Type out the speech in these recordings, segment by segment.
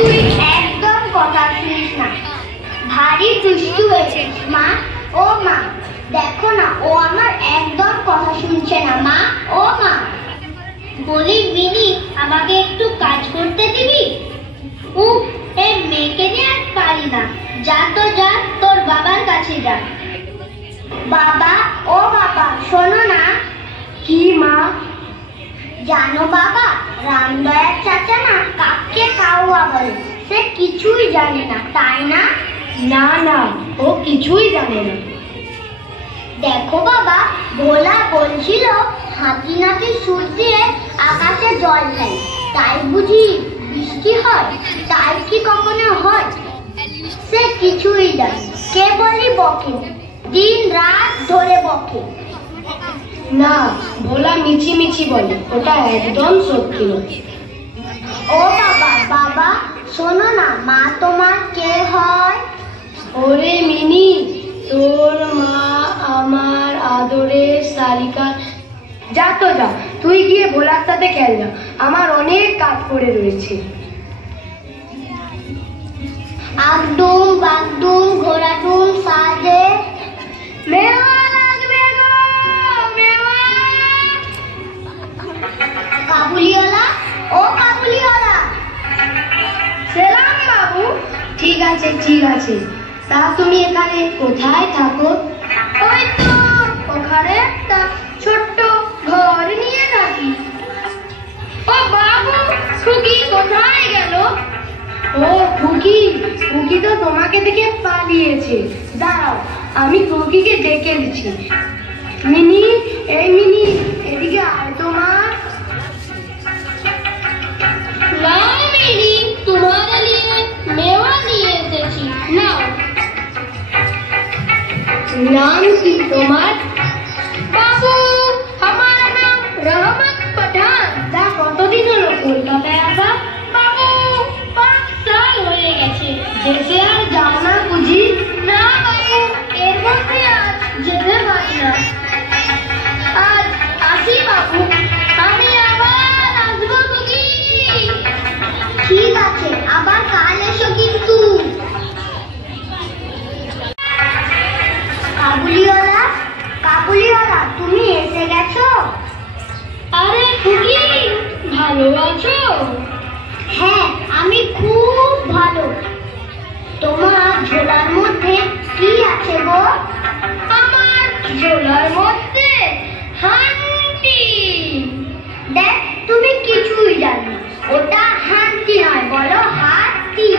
তুই একদম কথা শুনিস না, ভারী দুষ্টু হয়েছে মা। ও মা দেখো না, ও আমার একদম কথা শুনছে না মা। ও মা বলি মিনি, আমাকে একটু কাজ করতে দিবি? এই মেয়েকে নিয়ে আর পারি না, যা তো যা, তোর বাবার কাছে যা। বাবা, ও বাবা শোনো না। কি মা? জানো বাবা, রামদয়ার চাচা না কাককে কাউয়া বলে, সে কিছুই জানে না, তাই না? না না, ও কিছুই জানে না। দেখো বাবা, ভোলা বলছিল হাতি নাকি সুর দিয়ে আকাশে জল দেয়, তাই বুঝি বৃষ্টি হয়? তাই কি কখনো হয়? সে কিছুই জানে, কেবলই বকে, দিন রাত ধরে বকে। না, ভোলা মিছি মিছি বলে, ওটা একদম সত্যি নয়। ও বাবা, বাবা শোনো না, মা তোমার কে হয়? ওরে মিনি, তোর মা আমার আদরের শালিকা। যা তো যা, তুই গিয়ে ভোলার সাথে খেল না, আমার অনেক কাজ পড়ে রয়েছে। আগডুম বাগডুম ঘোড়াডুম সাজে মেওয়া লাগবে গো, মেওয়া। কাবুলিওয়ালা, ও কাবুলিওয়ালা। সেলাম বাবু। ঠিক আছে ঠিক আছে, তা তুমি এখানে কোথায় থাকো? ওই তো ওখানে একটা ছোট্ট ঘর নিয়ে থাকি। ও বাবু, খুকি কোথায় গেল? ও খুকি, খুকি তো তোমাকে দেখে পালিয়েছে। দাঁড়াও, আমি খুকিকে ডেকে দিচ্ছি। মিনি, এই মিনি, এদিকে আয় তো মা। না মিনি, তোমার নিয়ে মেওয়া নিয়ে এসেছি, নাও। নাম কি তোমার? বাবু, আমার নাম রহমত পাঠান। তা কতদিন হলো কলকাতায় আসা? বাবু, 5 সাল হয়ে গেছে। দেশে আর যাও না বুঝি? না বাবু, এর মধ্যে আজ যেতে পারি না। আজ আসি বাবু, আমি আবার আসবো বুঝি। ঠিক আছে, আবার কাল এসো কিন্তু। কাবুলিওয়ালা, কাবুলিওয়ালা তুমি এসে গেছো? আরে খুকি, ভালো আছো? হ্যাঁ, আমি খুব ভালো। তোমার ঝোলার মধ্যে কি আছে গো? আমার ঝোলার মধ্যে হান্টি। দেখ, তুমি কিছুই জানো, ওটা হান্টি নয়, বলো হাতি।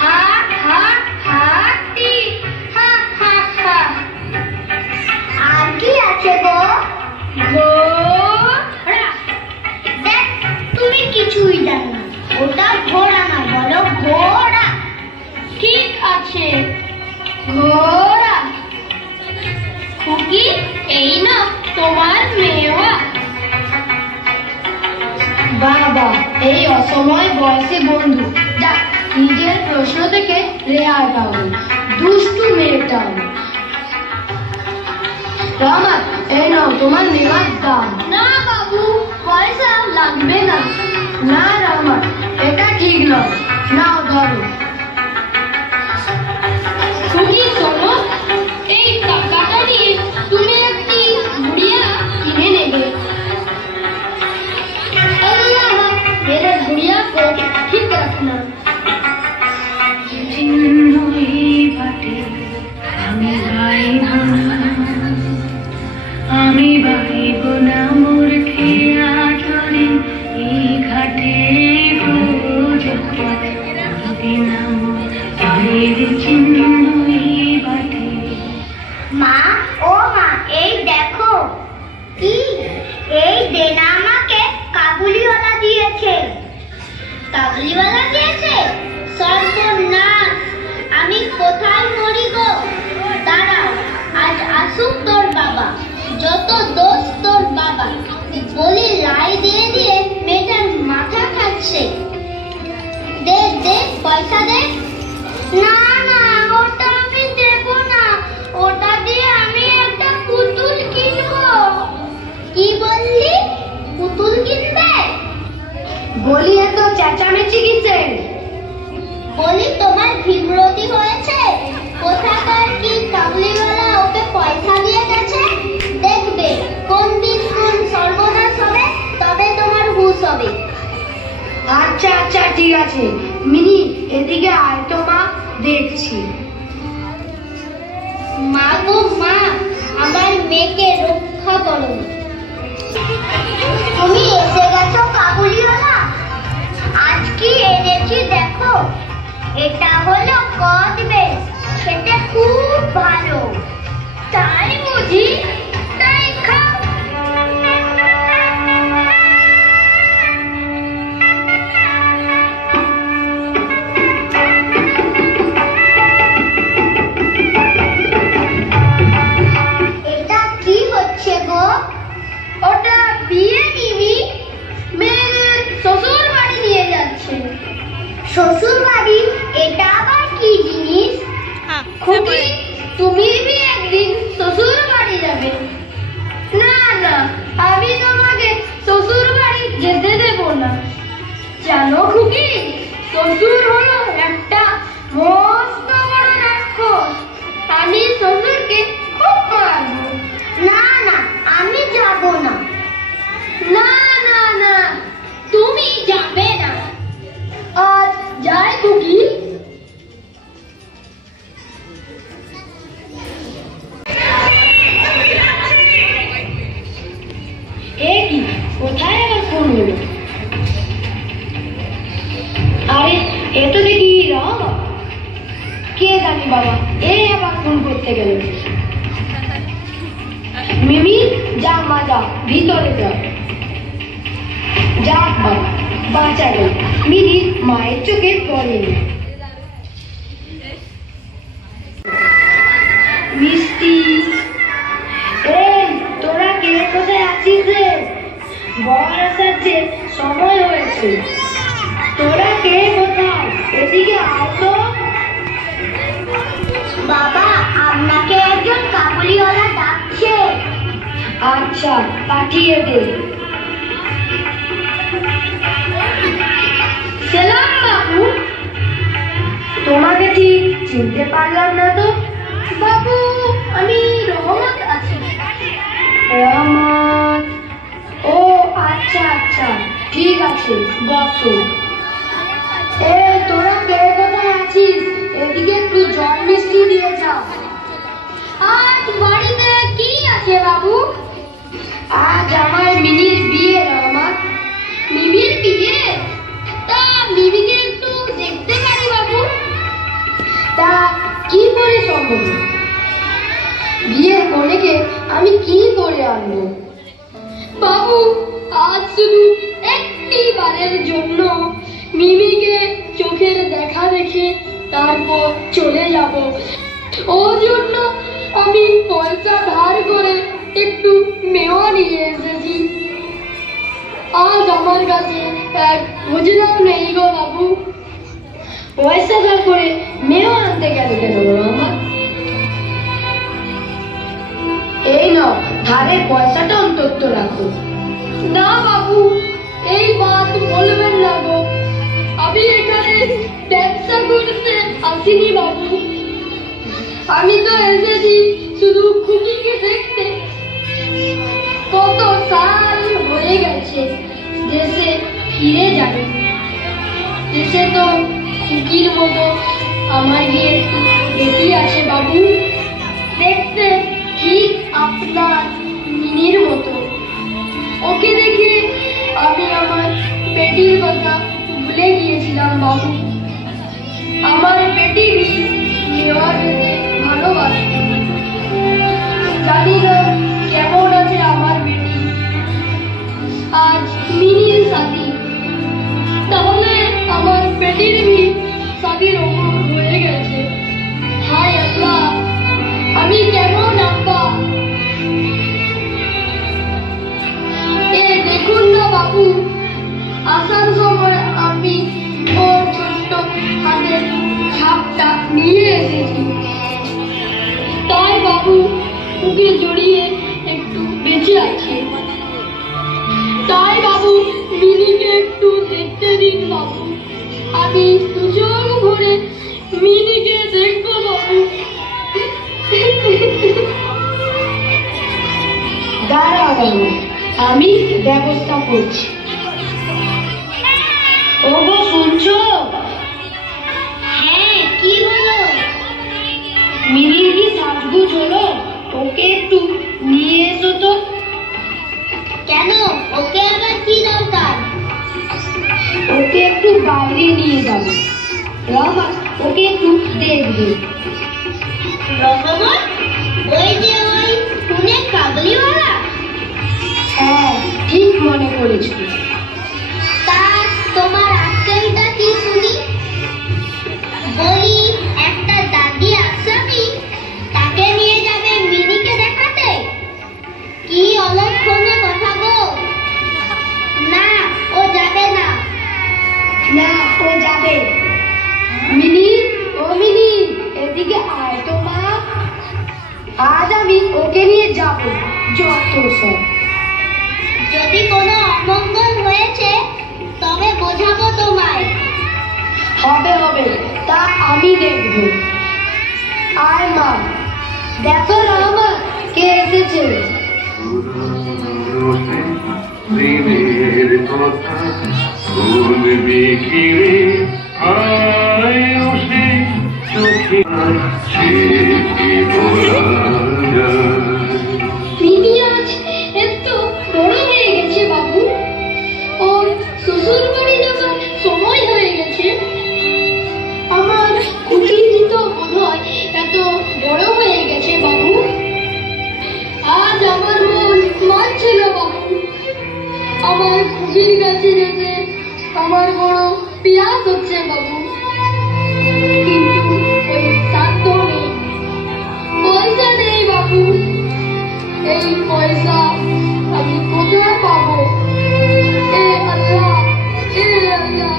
হাত হাত হাতি, হা হা হা। আর কি আছে গো? ঘোড়া। দেখ, তুমি কিছুই জানো না, ওটা ঘোড়া না, বলো ঘোড়া। ঠিক আছে, ঘোড়া। খুকি, এই না তোমার মেওয়া। বাবা, এই অসময় বয়সী বন্ধু, যাক নিজের প্রশ্ন থেকে রেহাই পাবো। দুষ্টু মেয়েটা। রহমত, এই নাও তোমার মেওয়ার দাম। না বাবু, পয়সা লাগবে না। না রহমত, এটা ঠিক নয়, নাও ধরো। খুকি শোনো, এই টাকাটা নিয়ে তুমি একটি গুড়িয়া কিনে নেবে। मेरा गुड़िया को ठीक रखना। আমি বাইব না মোর খেয়া চলে এই ঘাটে মা, ও মা, এই দেখো। কি? এই দেনা আমাকে কাবুলিওয়ালা দিয়েছে। কাবুলিওয়ালা দিয়েছে? সর্বনাশ, আমি কোথায় মরি গো? দাঁড়াও, আজ আসুক তোর বাবা, যত দোষ তোর বাবা। বলি লাই দিয়ে দিয়ে মেয়েটার মাথা খাচ্ছে। দে দে, পয়সা দে। না না, ওটা আমি দেব না, ওটা দিয়ে আমি একটা পুতুল কিনবো। কি বললি? পুতুল কিনবে? বলি এত চেঁচামেচি কিসের? বলি তোমার ভীমরতি হয়েছে? কোথাকার কি কাবুলিওয়ালা ওকে পয়সা দিয়ে গেছে? দেখবে কোন দিন কোন সর্বনাশ হবে, তবে তোমার হুঁশ হবে। আচ্ছা আচ্ছা ঠিক আছে, মিনি এদিকে আয় তো মা, দেখছি। মা গো মা, আমার মেয়েকে রক্ষা করো। তুমি এসে গেছো কাবুলিওয়ালা? আজ কি এনেছি দেখো। এটা হলো কদবেল, খেতে খুব ভালো। তাই বুঝি? তাই খাও। এটা কি হচ্ছে গো? ওটা বিয়ে নিবি, মেয়েদের শ্বশুর বাড়ি নিয়ে যাচ্ছে। শ্বশুর বাড়ি? এটা আবার কি জিনিস? খুকি, তুমি भी একদিন শ্বশুর বাড়ি যাবে। না না, আমি তোমাকে শ্বশুর বাড়ি যেতে দেব না। জানো খুকি, শ্বশুর হলো একটা মস্ত বড় রাক্ষস। আমি শ্বশুরকে খুব মারবো। না না, আমি যাব না। না না না, তুমি যাবে না। আজ যাই খুকি। এ কি, কোথায় আবার ফোন হলো? আরে এ তো দেখি রামা। কে জানি বাবা, এ আবার ফোন করতে গেল। মিমি যা মা যা, ভিতরে যা। যাক বাবা, বাঁচা গেল। মিনি মায়ের চোখে পড়েনি। মিষ্টি, এই তোরা কে কোথায় আছিস রে? বর আসার যে সময় হয়েছে। তোরা কে কোথায়? এদিকে আয় তো। বাবা, আপনাকে একজন কাবুলিওয়ালা ডাকছে। আচ্ছা, পাঠিয়ে দে। সালাম বাবু। তোমাকে ঠিক চিনতে পারলাম না তো। বাবু, আমি রহমত আছি। রহমত? ও আচ্ছা আচ্ছা, ঠিক আছে, বসো। এ তোরা কে কোথায় আছিস? এদিকে একটু জল মিষ্টি দিয়ে যাও। আজ বাড়িতে কি আছে বাবু? আজ আমার মিনির বিয়ে রহমত। মিমির বিয়ে? তা মিমিকে একটু দেখতে পারি বাবু? তা কি করে সম্ভব? বিয়ের কনেকে আমি কি করে আনবো? বাবু, আজ শুধু একটি বারের জন্য মিমিকে চোখের দেখা রেখে তারপর চলে যাব। ওর জন্য আমি পয়সা ধার করে একটু মেওয়া নিয়ে এসেছি। আজ আমার কাছে এক খুচরাও নেই গো বাবু। পয়সা ধার করে মেয়েও আনতে গেল কেন রহমত? এই নাও, ধারের পয়সাটা অন্তত রাখো। না বাবু, এই বাত বলবেন না গো। আমি এখানে ব্যবসা করতে আসিনি বাবু। আমি তো এসেছি শুধু খুকিকে দেখতে। কত সাল হয়ে গেছে দেশে ফিরে যাবে। দেশে তো খুকির মতো আমার গিয়ে একটু বেটি আছে বাবু, দেখতে ঠিক আপনার মিনির মতো। ওকে দেখে আমি আমার বেটির কথা ভুলে গিয়েছিলাম বাবু। আমার বেটি নেওয়া যেতে ভালোবাসে। জানি না কেমন আছে আমার বেটি। আজ মিনির শাদি, তাহলে আমার বেটির শাদির ওপর হয়ে গেছে। হায় আল্লাহ, আমি কেমন আব্বা। দেখুন না বাবু, আসার সময় আমি ওর ছোট্ট হাতের ছাপটা নিয়ে এসেছি। তাই বাবু ওকে জড়িয়ে একটু বেঁচে আছে। তাই বাবু মিনিকে একটু দেখতে দিন বাবু। আমি দুচোখ ভরে ব্যবস্থা করছি। ওগো শুনছো? হ্যাঁ, কি হলো? মিনির কি সাজগুজ হলো? ওকে একটু নিয়ে এসো তো। কেন? ওকে আবার কি দরকার? ওকে একটু বাইরে নিয়ে যাবো। রহমান ওকে একটু দেখবে। রহমান? ওই যে ওই পুনে কাবুলিওয়ালা? হ্যাঁ, ঠিক মনে করেছো। তা তোমার আজকালটা কি শুনি? বলি একটা দাদি আসামি, তাকে নিয়ে যাবে মিনিকে দেখাতে? কি অলক্ষণে কথা গো! না, ও যাবে না। না, ও যাবে। মিনি, ও মিনি, এদিকে আয় তো মা। আজ আমি ওকে নিয়ে যাব। যত সব। যদি কোনো অমঙ্গল হয়েছে তবে বোঝাবো তোমায়। হবে হবে, তা আমি দেখব। আয় মা, দেখো রহমান কে এসেছে। দিনের কথা বলবি কি রে, আয় উঠে চোখে সে কি বলা যায়। মিনি আজ এত বড় হয়ে গেছে বাবু। ওর শ্বশুর বাড়ি যাবার সময় হয়ে গেছে। আমার খুশি তো বোধ হয় এত বড় হয়ে গেছে বাবু। আজ আমার মন মানছে না বাবু। আমার খুশির কাছে যেতে আমার বড় পিয়াস হচ্ছে বাবু। কিন্তু ওই সাধ্য নেই, পয়সা নেই বাবু। এই পয়সা আমি কোথায় পাবো? এ আল্লাহ, এ আল্লাহ।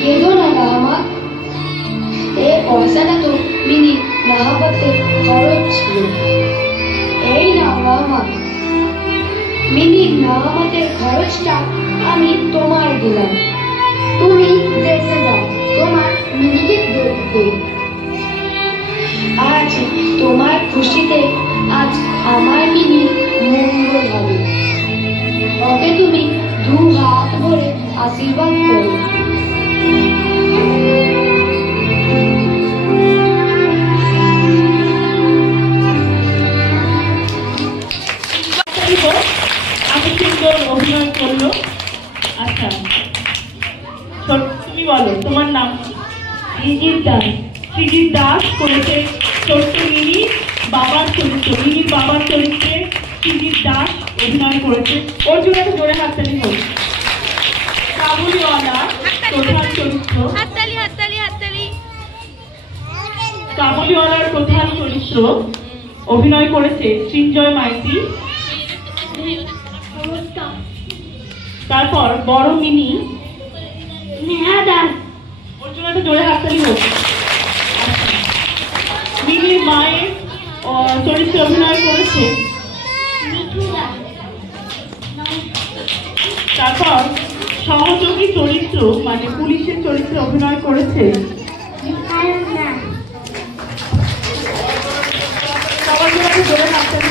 কেঁদো না রহমান, এই পয়সাটা তো মিনি নাহাবতে খরচ ছিল। এই না রহমান, মিনি নাহাবতের খরচটা আমি তোমায় দিলাম। তুমি দেশে যাও, তোমার মিনিকে দেখবে। আজ তোমার খুশিতে আজ আমার মিনি মঙ্গল হবে। ওকে তুমি দু হাত ভরে আশীর্বাদ করো। আমি সুন্দর অভিনয় করলো। আচ্ছা, তুমি বলো তোমার নাম? সৃজিত দাস। সৃজিত দাস করেছে ছোট্ট মিনি বাবার চরিত্র। মিনির বাবার চরিত্রে সৃজিত দাস অভিনয় করেছে। ওর জন্য একটা জোরে হাততালি হোক। কাবুলিওয়ালা প্রধান চরিত্র। কাবুলিওয়ালার প্রধান চরিত্র অভিনয় করেছে সৃঞ্জয় মাইতি। তারপর বড় মিনি নেহা দাস। ওর জন্য একটা জোরে হাততালি হোক। মিনির মায়ের চরিত্রে অভিনয় করেছে মিঠু দাস। তারপর সহযোগী চরিত্র মানে পুলিশের চরিত্রে অভিনয় করেছে সায়ন দাস। সবার জন্য একটা জোরে হাততালি।